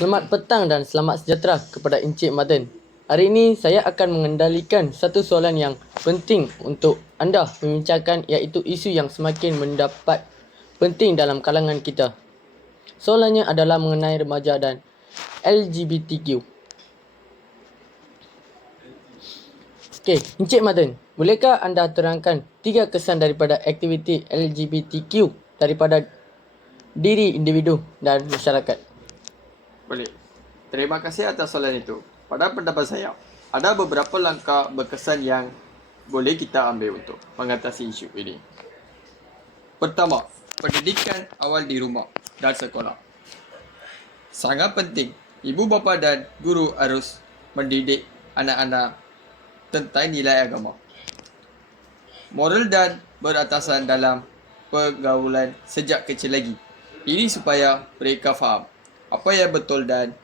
Selamat petang dan selamat sejahtera kepada Encik Madan. Hari ini saya akan mengendalikan satu soalan yang penting untuk anda membincangkan, iaitu isu yang semakin mendapat penting dalam kalangan kita. Soalannya adalah mengenai remaja dan LGBTQ. Okey, Encik Madan, bolehkah anda terangkan 3 kesan daripada aktiviti LGBTQ daripada diri individu dan masyarakat? Boleh. Terima kasih atas soalan itu. Pada pendapat saya, ada beberapa langkah berkesan yang boleh kita ambil untuk mengatasi isu ini. Pertama, pendidikan awal di rumah dan sekolah. Sangat penting, ibu bapa dan guru harus mendidik anak-anak tentang nilai agama, moral dan beratasan dalam pergaulan sejak kecil lagi. Ini supaya mereka faham apa yang betul dan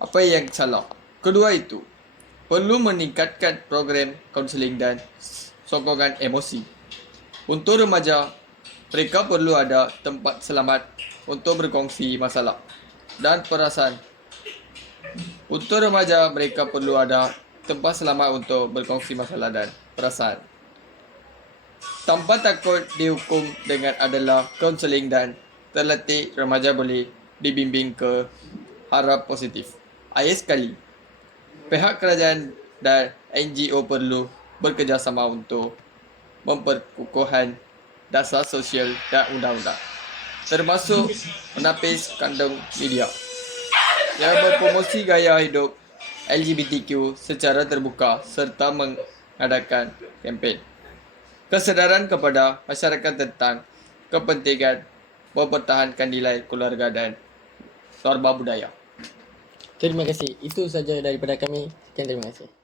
apa yang salah. Kedua itu, perlu meningkatkan program kaunseling dan sokongan emosi. Untuk remaja, mereka perlu ada tempat selamat untuk berkongsi masalah dan perasaan. Untuk remaja, mereka perlu ada tempat selamat untuk berkongsi masalah dan perasaan. Tanpa takut dihukum dengan adalah kaunseling dan terlatih, remaja boleh dibimbing ke arah positif. Akhir sekali, pihak kerajaan dan NGO perlu bekerjasama untuk memperkukuhkan dasar sosial dan undang-undang, termasuk menapis kandung media yang berpromosi gaya hidup LGBTQ secara terbuka serta mengadakan kempen kesedaran kepada masyarakat tentang kepentingan mempertahankan nilai keluarga dan norma budaya. Terima kasih. Itu saja daripada kami. Sekian, terima kasih.